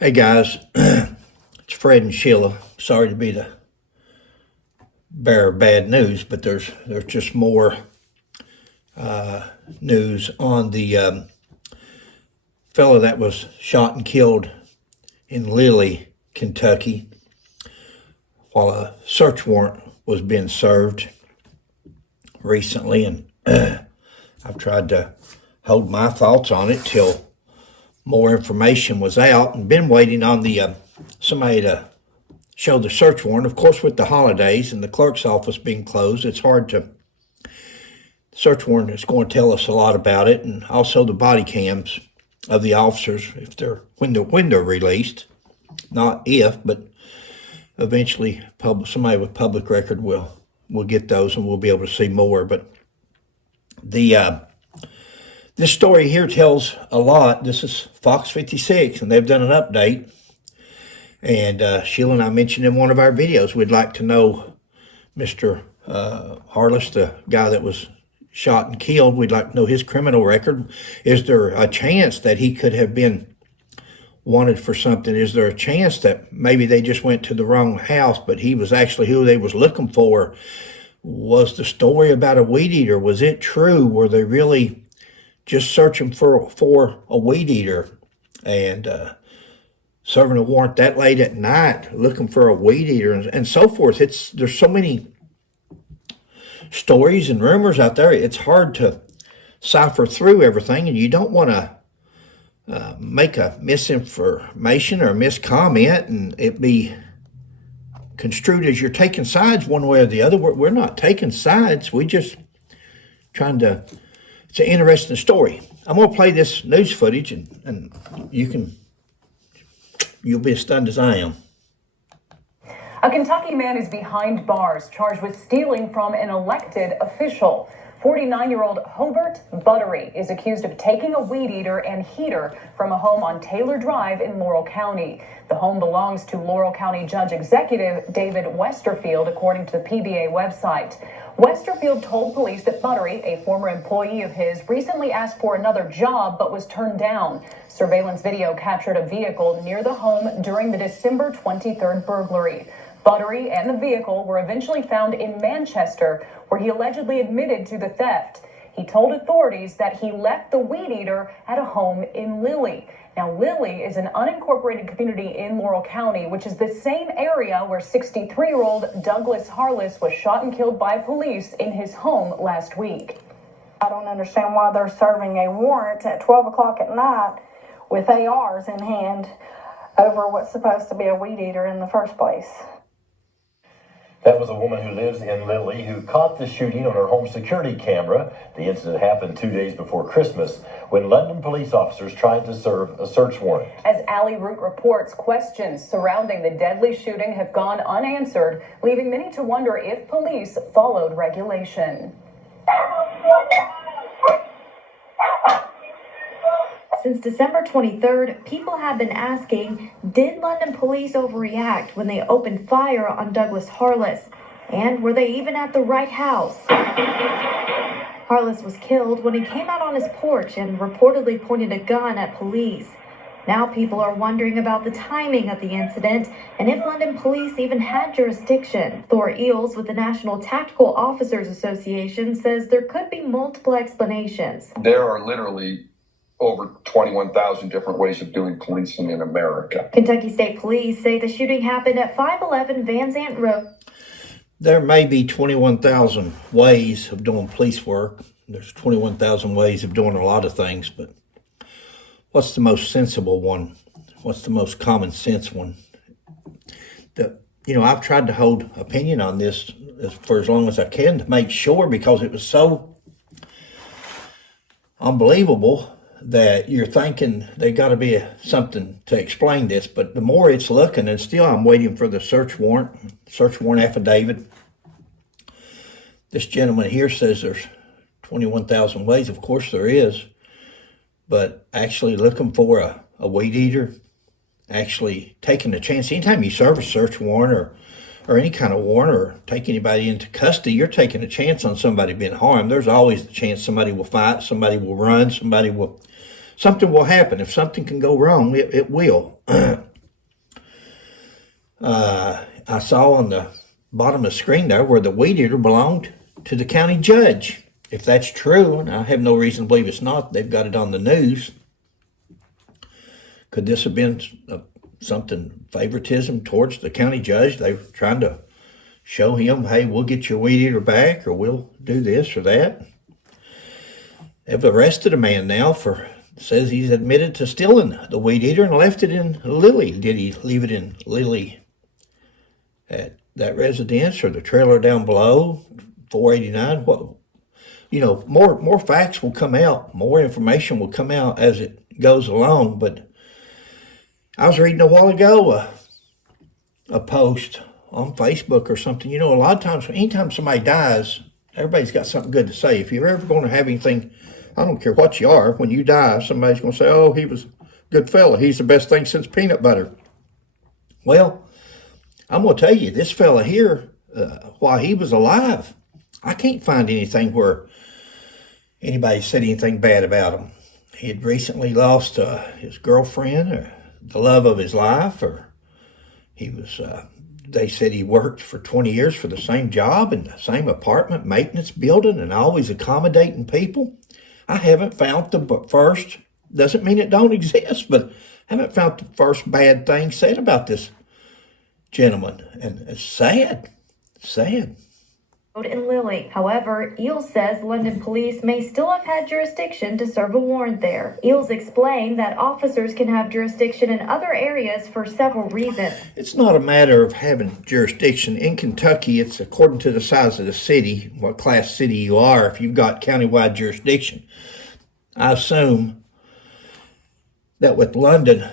Hey guys, it's Fred and Sheila. Sorry to be the bearer of bad news, but there's just more news on the fellow that was shot and killed in Lilly, Kentucky, while a search warrant was being served recently, and I've tried to hold my thoughts on it till more information was out, and been waiting on the somebody to show the search warrant. Of course, with the holidays and the clerk's office being closed, it's hard to. Search warrant is going to tell us a lot about it, and also the body cams of the officers if they're when they're released. Not if, but eventually, somebody with public record will get those, and we'll be able to see more. But the this story here tells a lot. This is Fox 56, and they've done an update. And Sheila and I mentioned in one of our videos, we'd like to know Mr. Harless, the guy that was shot and killed. We'd like to know his criminal record. Is there a chance that he could have been wanted for something? Is there a chance that maybe they just went to the wrong house, but he was actually who they was looking for? Was the story about a weed eater, was it true? Were they really just searching for a weed eater and serving a warrant that late at night, looking for a weed eater and so forth? There's so many stories and rumors out there. It's hard to cipher through everything, and you don't want to make a misinformation or a miscomment and it be construed as you're taking sides one way or the other. We're not taking sides. We just trying to. It's an interesting story. I'm going to play this news footage, and you'll be as stunned as I am. A Kentucky man is behind bars, charged with stealing from an elected official. 49-year-old Hobart Buttery is accused of taking a weed eater and heater from a home on Taylor Drive in Laurel County. The home belongs to Laurel County Judge Executive David Westerfield, according to the PBA website. Westerfield told police that Buttery, a former employee of his, recently asked for another job but was turned down. Surveillance video captured a vehicle near the home during the December 23rd burglary. Buttery and the vehicle were eventually found in Manchester, where he allegedly admitted to the theft. He told authorities that he left the weed eater at a home in Lilly. Now, Lilly is an unincorporated community in Laurel County, which is the same area where 63-year-old Douglas Harless was shot and killed by police in his home last week. I don't understand why they're serving a warrant at 12 o'clock at night with ARs in hand over what's supposed to be a weed eater in the first place. That was a woman who lives in Lilly who caught the shooting on her home security camera. The incident happened 2 days before Christmas when London police officers tried to serve a search warrant. As Alley Root reports, questions surrounding the deadly shooting have gone unanswered, leaving many to wonder if police followed regulation. Since December 23rd, people have been asking, did London police overreact when they opened fire on Douglas Harless? And were they even at the right house? Harless was killed when he came out on his porch and reportedly pointed a gun at police. Now people are wondering about the timing of the incident and if London police even had jurisdiction. Thor Eels with the National Tactical Officers Association says there could be multiple explanations. There are literally over 21,000 different ways of doing policing in America. Kentucky State Police say the shooting happened at 511 Van Zant Road. There may be 21,000 ways of doing police work. There's 21,000 ways of doing a lot of things, but what's the most sensible one? What's the most common sense one? I've tried to hold opinion on this for as long as I can to make sure, because it was so unbelievable that you're thinking they got to be something to explain this. But the more it's looking, and still I'm waiting for the search warrant affidavit. This gentleman here says there's 21,000 ways. Of course there is. But actually looking for a weed eater, actually taking a chance. Anytime you serve a search warrant or any kind of warrant or take anybody into custody, you're taking a chance on somebody being harmed. There's always the chance somebody will fight, somebody will run, something will happen. If something can go wrong, it will. I saw on the bottom of the screen there where the Weedeater belonged to the county judge. If that's true, and I have no reason to believe it's not, they've got it on the news. Could this have been something favoritism towards the county judge? They were trying to show him, hey, we'll get your Weedeater back, or we'll do this or that. They've arrested a man now says he's admitted to stealing the Weedeater and left it in Lily. Did he leave it in Lily at that residence or the trailer down below, 489? What, more facts will come out, more information will come out as it goes along. But I was reading a while ago a post on Facebook or something. A lot of times, anytime somebody dies, everybody's got something good to say. If you're ever going to have anything, I don't care what you are, when you die, somebody's going to say, oh, he was a good fella. He's the best thing since peanut butter. Well, I'm going to tell you, this fella here, while he was alive, I can't find anything where anybody said anything bad about him. He had recently lost his girlfriend, or the love of his life, or he was, they said he worked for 20 years for the same job in the same apartment maintenance building and always accommodating people. I haven't found the first, doesn't mean it don't exist, but I haven't found the first bad thing said about this gentleman. And it's sad. In Lily. However, Eels says London police may still have had jurisdiction to serve a warrant there. Eels explained that officers can have jurisdiction in other areas for several reasons. It's not a matter of having jurisdiction. In Kentucky, it's according to the size of the city, what class city you are, if you've got countywide jurisdiction. I assume that with London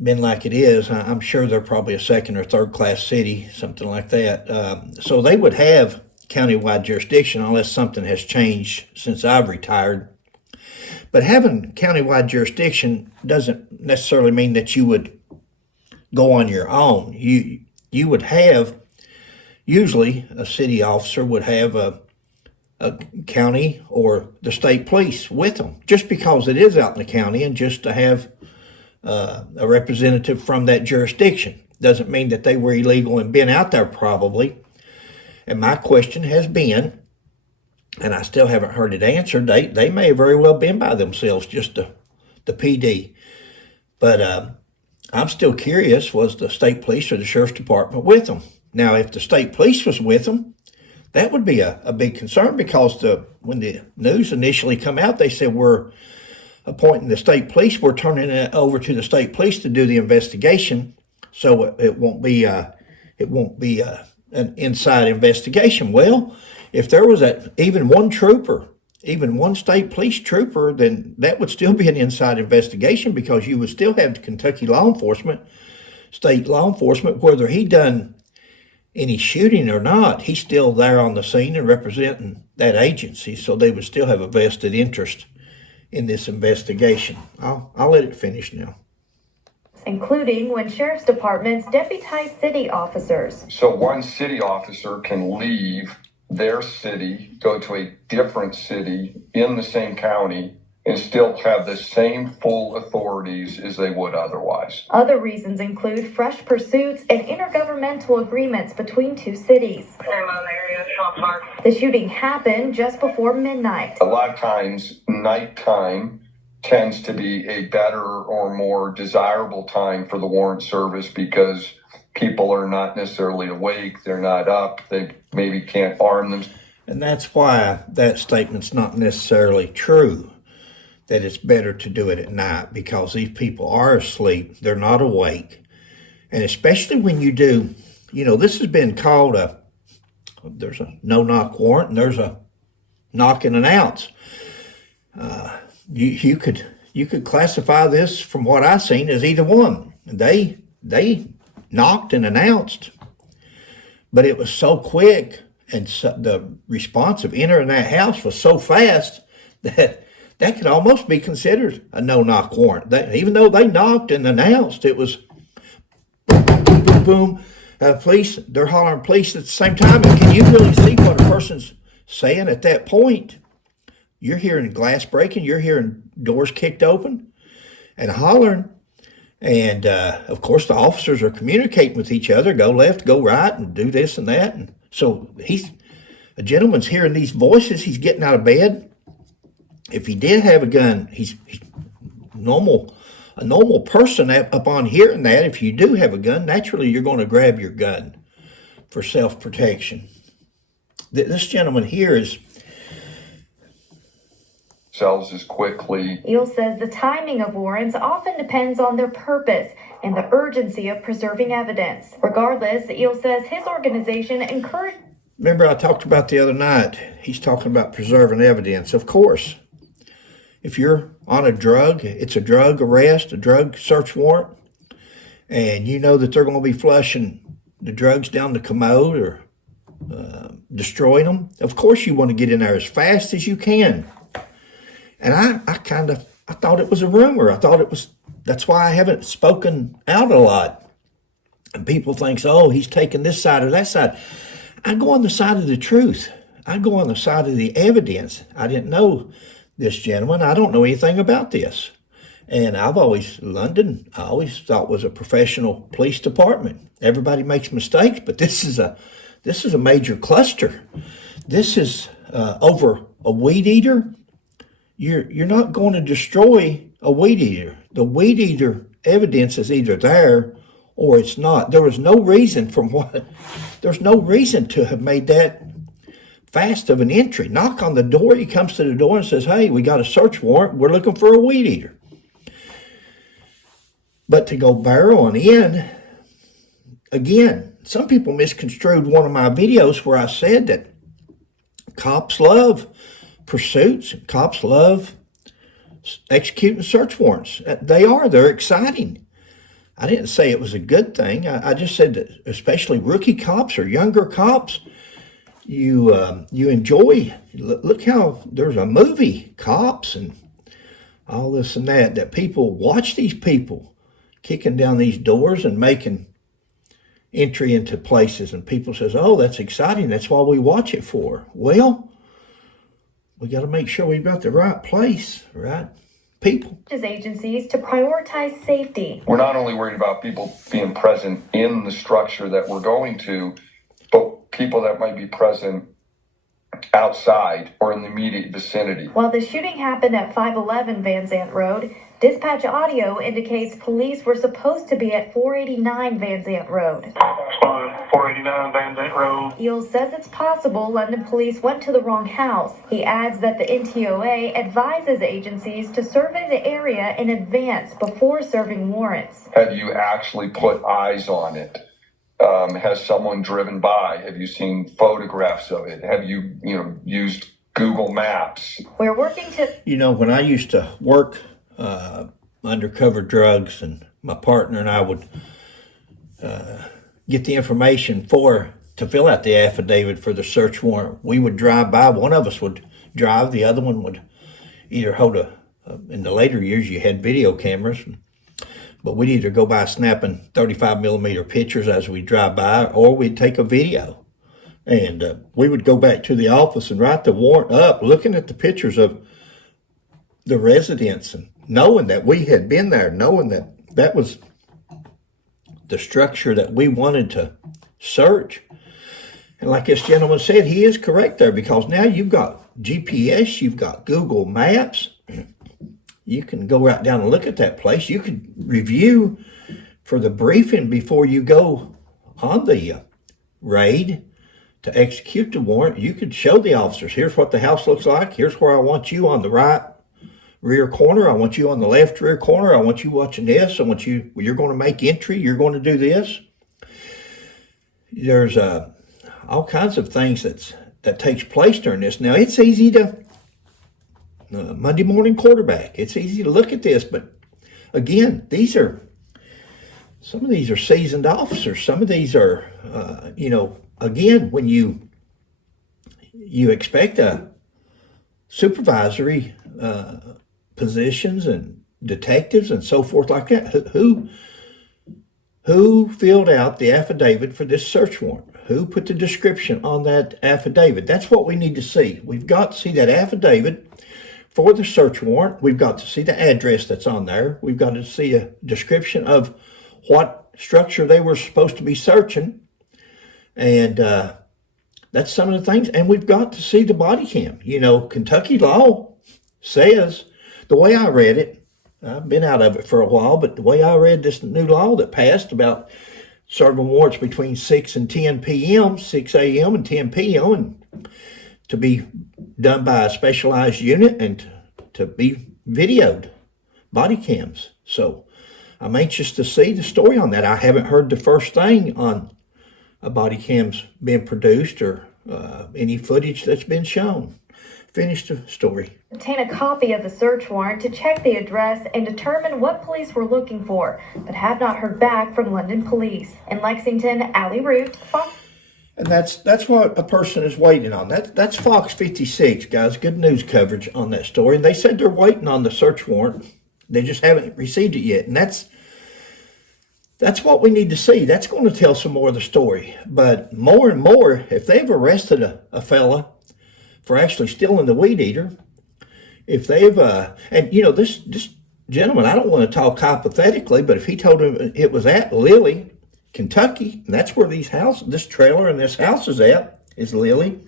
being like it is, I'm sure they're probably a second or third class city, something like that. So they would have countywide jurisdiction unless something has changed since I've retired. But having countywide jurisdiction doesn't necessarily mean that you would go on your own. You would have, usually a city officer would have a county or the state police with them, just because it is out in the county, and just to have a representative from that jurisdiction. Doesn't mean that they were illegal and been out there probably. And my question has been, and I still haven't heard it answered, they may have very well been by themselves, just the PD. But I'm still curious, was the state police or the sheriff's department with them? Now, if the state police was with them, that would be a big concern, because when the news initially come out, they said we're appointing the state police, we're turning it over to the state police to do the investigation, so it won't be an inside investigation. Well, if there was even one trooper, even one state police trooper, then that would still be an inside investigation, because you would still have the Kentucky law enforcement, state law enforcement, whether he done any shooting or not, he's still there on the scene and representing that agency, so they would still have a vested interest in this investigation. I'll let it finish now. Including when sheriff's departments deputize city officers. So one city officer can leave their city, go to a different city in the same county, and still have the same full authorities as they would otherwise. Other reasons include fresh pursuits and intergovernmental agreements between two cities. The shooting happened just before midnight. A lot of times, nighttime tends to be a better or more desirable time for the warrant service, because people are not necessarily awake, they're not up, they maybe can't arm them. And that's why that statement's not necessarily true, that it's better to do it at night, because these people are asleep, they're not awake. And especially when you do, this has been called there's a no-knock warrant, and there's a knock and announce. You could classify this, from what I've seen, as either one. They knocked and announced, but it was so quick, and the response of entering that house was so fast that could almost be considered a no-knock warrant. Even though they knocked and announced, it was boom, boom, boom, boom, boom. Police, they're hollering police at the same time. And can you really see what a person's saying at that point? You're hearing glass breaking, you're hearing doors kicked open and hollering. And of course, the officers are communicating with each other, go left, go right, and do this and that. And so a gentleman's hearing these voices. He's getting out of bed. If he did have a gun, he's normal. A normal person, upon hearing that, if you do have a gun, naturally you're going to grab your gun for self-protection. This gentleman here is sells as quickly. Eel says the timing of warrants often depends on their purpose and the urgency of preserving evidence. Regardless, Eel says his organization encouraged. Remember I talked about the other night, he's talking about preserving evidence. Of course, if you're on a drug, it's a drug arrest, a drug search warrant, and you know that they're going to be flushing the drugs down the commode or destroying them, of course you want to get in there as fast as you can. And I thought it was a rumor. That's why I haven't spoken out a lot. And people think, oh, he's taking this side or that side. I go on the side of the truth. I go on the side of the evidence. I didn't know this gentleman. I don't know anything about this. And London, I always thought was a professional police department. Everybody makes mistakes, but this is a major cluster. This is over a weed eater. You're not going to destroy a weed eater. The weed eater evidence is either there or it's not. There's no reason to have made that fast of an entry. Knock on the door. He comes to the door and says, hey, we got a search warrant. We're looking for a weed eater. But to go barreling in, again, some people misconstrued one of my videos where I said that cops love pursuits. Cops love executing search warrants. They're exciting. I didn't say it was a good thing. I just said that especially rookie cops or younger cops, you enjoy. Look how there's a movie, Cops, and all this and that people watch these people kicking down these doors and making entry into places, and people says, oh, that's exciting. That's why we watch it for. Well, we got to make sure we've got the right place, right people. Agencies to prioritize safety. We're not only worried about people being present in the structure that we're going to, but people that might be present outside or in the immediate vicinity. While the shooting happened at 511 Van Zant Road, dispatch audio indicates police were supposed to be at 489 Van Zant Road. 489 Van Zant Road. Eel says it's possible London police went to the wrong house. He adds that the NTOA advises agencies to survey the area in advance before serving warrants. Have you actually put eyes on it? Has someone driven by? Have you seen photographs of it? Have you, used Google Maps? We're working to... When I used to work undercover drugs, and my partner and I would get the information to fill out the affidavit for the search warrant. We would drive by. One of us would drive. The other one would either hold in the later years, you had video cameras, but we'd either go by snapping 35 millimeter pictures as we drive by, or we'd take a video. And we would go back to the office and write the warrant up, looking at the pictures of the residents and knowing that we had been there, knowing that was the structure that we wanted to search. And like this gentleman said, he is correct there, because now you've got GPS, you've got Google Maps. You can go right down and look at that place. You could review for the briefing before you go on the raid to execute the warrant. You could show the officers, here's what the house looks like. Here's where I want you on the right rear corner. I want you on the left rear corner. I want you watching this. You're going to make entry. You're going to do this. There's all kinds of things that takes place during this. Now, it's easy to Monday morning quarterback. It's easy to look at this, but again, some of these are seasoned officers. Some of these are, again, when you expect a supervisory positions and detectives and so forth like that, who filled out the affidavit for this search warrant? Who put the description on that affidavit? That's what we need to see. We've got to see that affidavit for the search warrant, we've got to see the address that's on there. We've got to see a description of what structure they were supposed to be searching. And that's some of the things. And we've got to see the body cam. You know, Kentucky law says, the way I read it, I've been out of it for a while, but the way I read this new law that passed about serving warrants between 6 and 10 p.m., 6 a.m. and 10 p.m., and to be done by a specialized unit and to be videoed, body cams. So I'm anxious to see the story on that. I haven't heard the first thing on a body cam's being produced or any footage that's been shown. Finish the story. Obtain a copy of the search warrant to check the address and determine what police were looking for, but have not heard back from London police. In Lexington, Allie Root, Fox. And that's what a person is waiting on. That's Fox 56, guys. Good news coverage on that story. And they said they're waiting on the search warrant. They just haven't received it yet. And that's what we need to see. That's going to tell some more of the story. But more and more, if they've arrested a fella for actually stealing the Weedeater, if they've, and you know, this gentleman, I don't want to talk hypothetically, but if he told him it was at Lily, Kentucky, and that's where this trailer and this house is at, is Lily.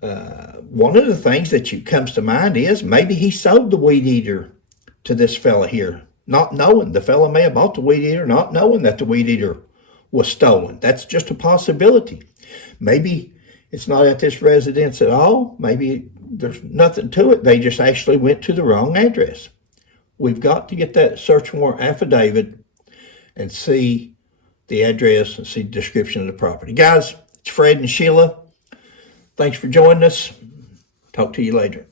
One of the things that comes to mind is maybe he sold the Weedeater to this fella here, not knowing. The fella may have bought the Weedeater, not knowing that the Weedeater was stolen. That's just a possibility. Maybe it's not at this residence at all. Maybe there's nothing to it. They just actually went to the wrong address. We've got to get that search warrant affidavit and see the address and see the description of the property. Guys, it's Fred and Sheila. Thanks for joining us. Talk to you later.